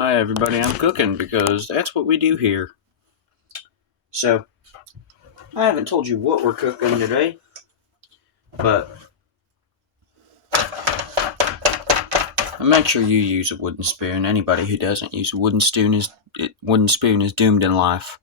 Hi everybody, I'm cooking because that's what we do here. So, I haven't told you what we're cooking today, but make sure you use a wooden spoon. Anybody who doesn't use a wooden spoon is doomed in life.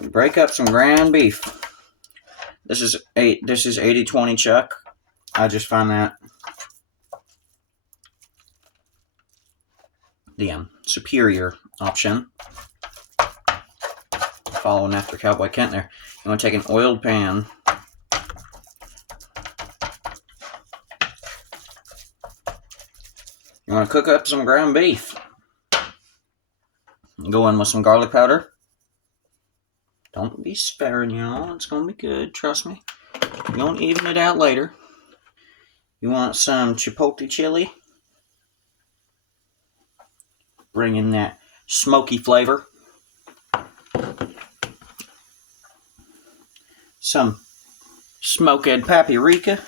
Break up some ground beef. This is 80/20 chuck. I just find that the superior option. Following after Cowboy Kent there. You want to take an oiled pan. You want to cook up some ground beef. Go in with some garlic powder. Don't be sparing, y'all. It's going to be good, trust me. You're going to even it out later. You want some chipotle chili. Bring in that smoky flavor. Some smoked paprika.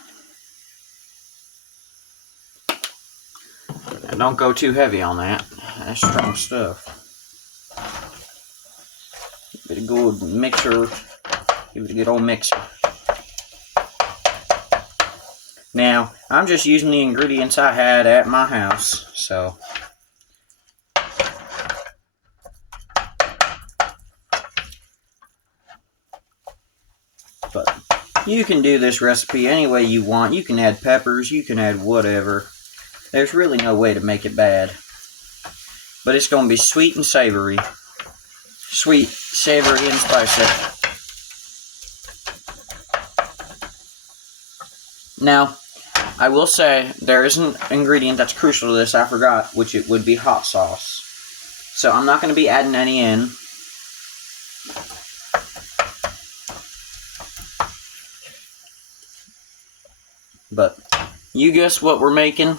And don't go too heavy on that. That's strong stuff. Give it a good mixer. Give it a good old mixer. Now, I'm just using the ingredients I had at my house, so. But you can do this recipe any way you want. You can add peppers, you can add whatever. There's really no way to make it bad. But it's going to be sweet and savory. Sweet, savory, and spicy. Now, I will say there is an ingredient that's crucial to this I forgot, which it would be hot sauce. So I'm not going to be adding any in. But you guess what we're making.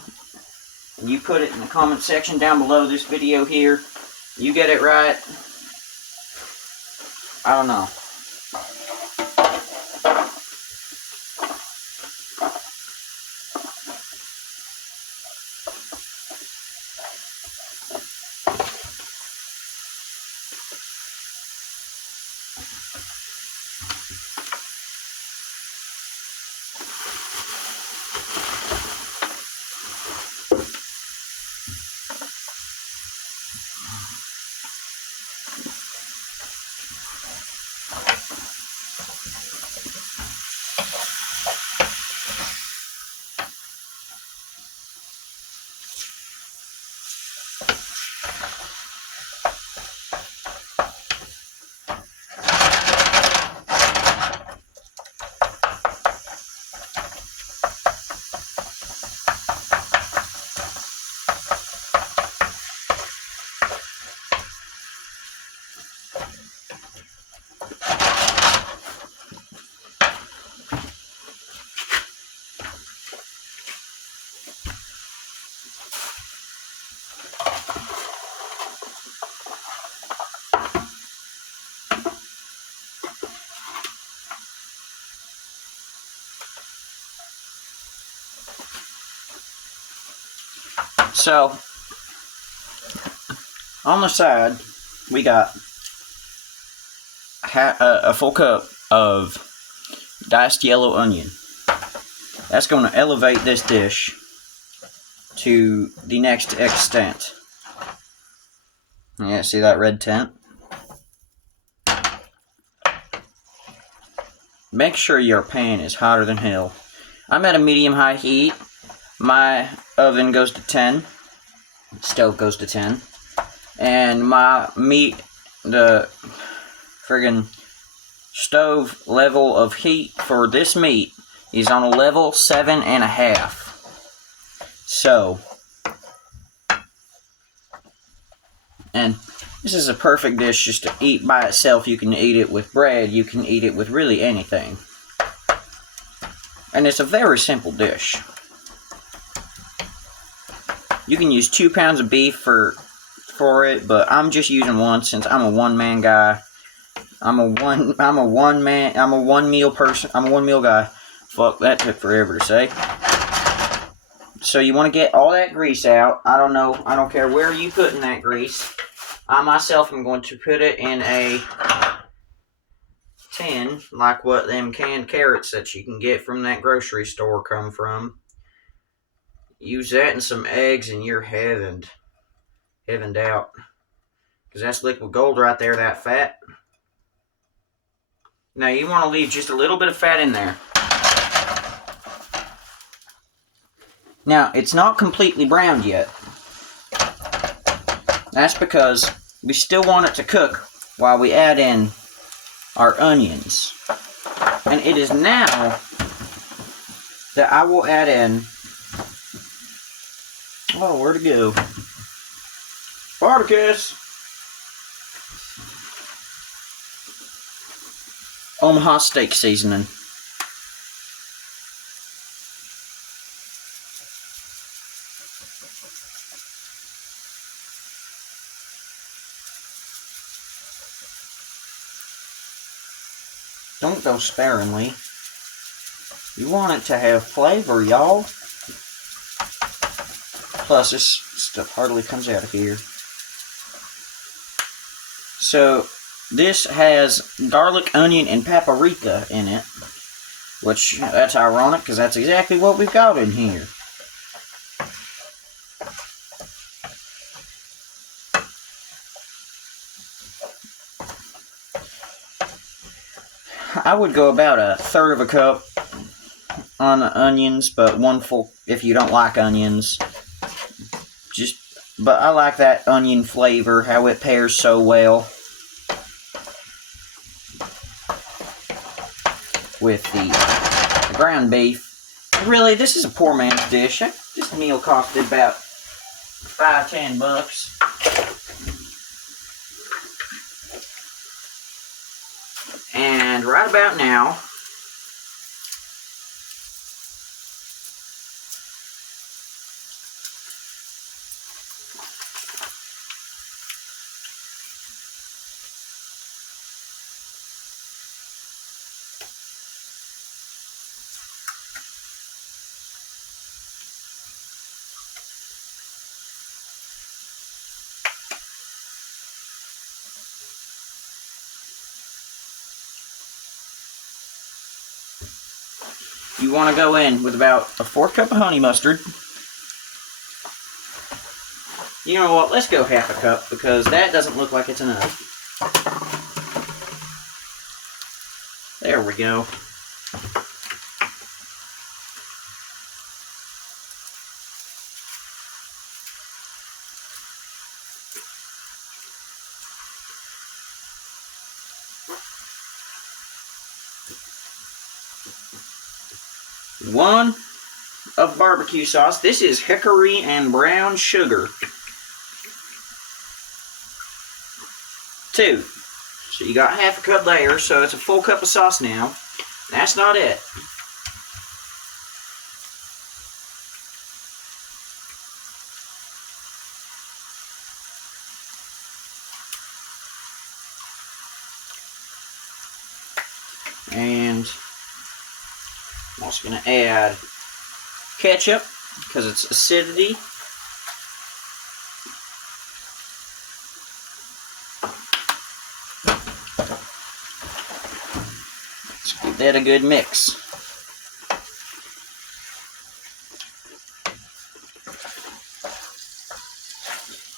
You put it in the comment section down below this video here. You get it right. I don't know. So, on the side, we got a full cup of diced yellow onion. That's going to elevate this dish to the next extent. Yeah, see that red tint? Make sure your pan is hotter than hell. I'm at a medium-high heat. My oven goes to 10. Stove goes to 10. And my meat, the friggin' stove level of heat for this meat is on a level 7.5. So, and this is a perfect dish just to eat by itself. You can eat it with bread. You can eat it with really anything. And it's a very simple dish. You can use 2 pounds of beef for it, but I'm just using one since I'm a one-man guy. I'm a one meal person. I'm a one meal guy. Fuck, that took forever to say. So you want to get all that grease out. I don't care where you putting that grease. I myself am going to put it in a tin, like what them canned carrots that you can get from that grocery store come from. Use that and some eggs and you're heavened out. Because that's liquid gold right there, that fat. Now you want to leave just a little bit of fat in there. Now, it's not completely browned yet. That's because we still want it to cook while we add in our onions. And it is now that I will add in... Oh, where'd it go? Spartacus! Omaha steak seasoning. Don't go sparingly. You want it to have flavor, y'all. Plus, this stuff hardly comes out of here. So, this has garlic, onion, and paprika in it. Which, that's ironic, because that's exactly what we've got in here. I would go about 1/3 of a cup on the onions, but 1 full if you don't like onions. But I like that onion flavor, how it pairs so well with the ground beef. Really, this is a poor man's dish. This meal costed about $5-10. And right about now, you want to go in with about a 1/4 cup of honey mustard. You know what, let's go 1/2 cup because that doesn't look like it's enough. There we go. One of barbecue sauce. This is hickory and brown sugar. 2. So you got 1/2 cup there, so it's a full cup of sauce now. That's not it. And I'm also going to add ketchup because it's acidity. Let's give that a good mix.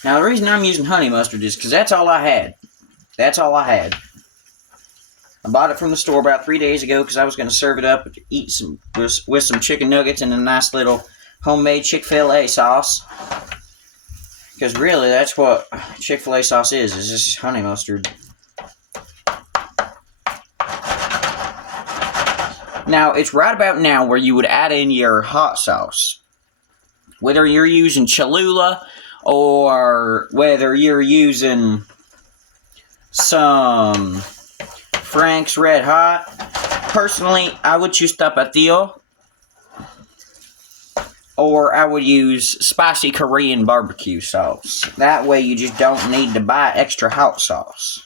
Now the reason I'm using honey mustard is because that's all I had. That's all I had. I bought it from the store about 3 days ago because I was going to serve it up to eat with some chicken nuggets and a nice little homemade Chick-fil-A sauce. Because really, that's what Chick-fil-A sauce is just honey mustard. Now, it's right about now where you would add in your hot sauce. Whether you're using Cholula or whether you're using some Frank's Red Hot. Personally, I would choose Tapatio. Or I would use spicy Korean barbecue sauce. That way you just don't need to buy extra hot sauce.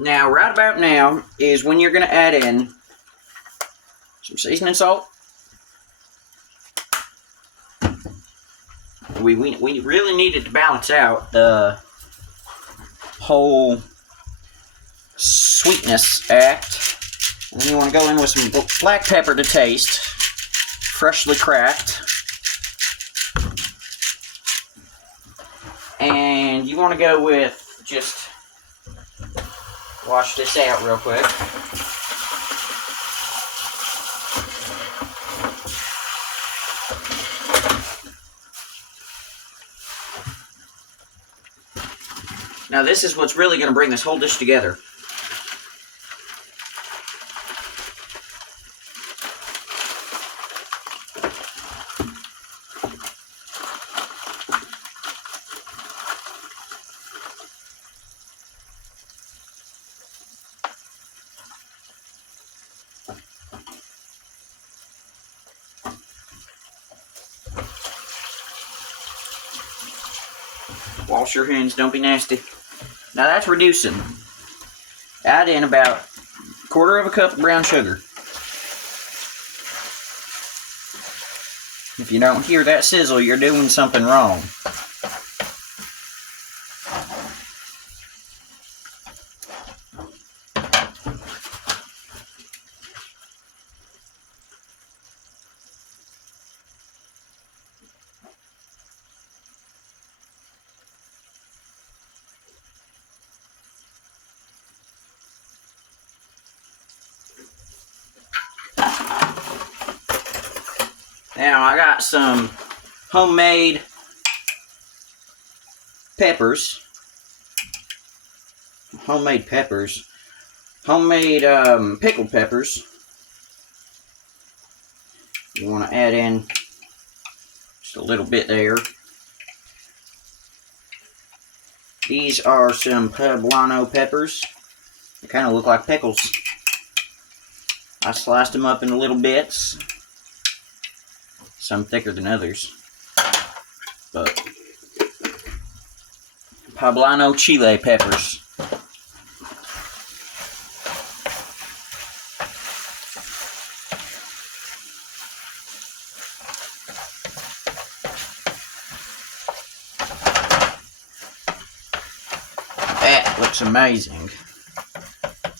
Now, right about now is when you're going to add in some seasoning salt. We really needed to balance out the whole sweetness act. And then you want to go in with some black pepper to taste, freshly cracked. And you want to go with just wash this out real quick. Now this is what's really going to bring this whole dish together. Wash your hands, don't be nasty. Now that's reducing. Add in about 1/4 cup of brown sugar. If you don't hear that sizzle, you're doing something wrong. Now I got some homemade peppers. Homemade pickled peppers. You want to add in just a little bit there. These are some poblano peppers. They kind of look like pickles. I sliced them up into little bits. Some thicker than others. But poblano chile peppers. That looks amazing.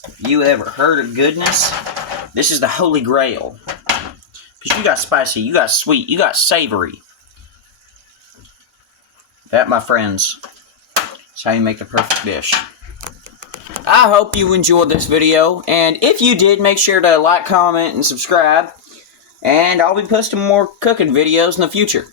If you ever heard of goodness, this is the holy grail. Because you got spicy, you got sweet, you got savory. That, my friends, is how you make the perfect dish. I hope you enjoyed this video. And if you did, make sure to like, comment, and subscribe. And I'll be posting more cooking videos in the future.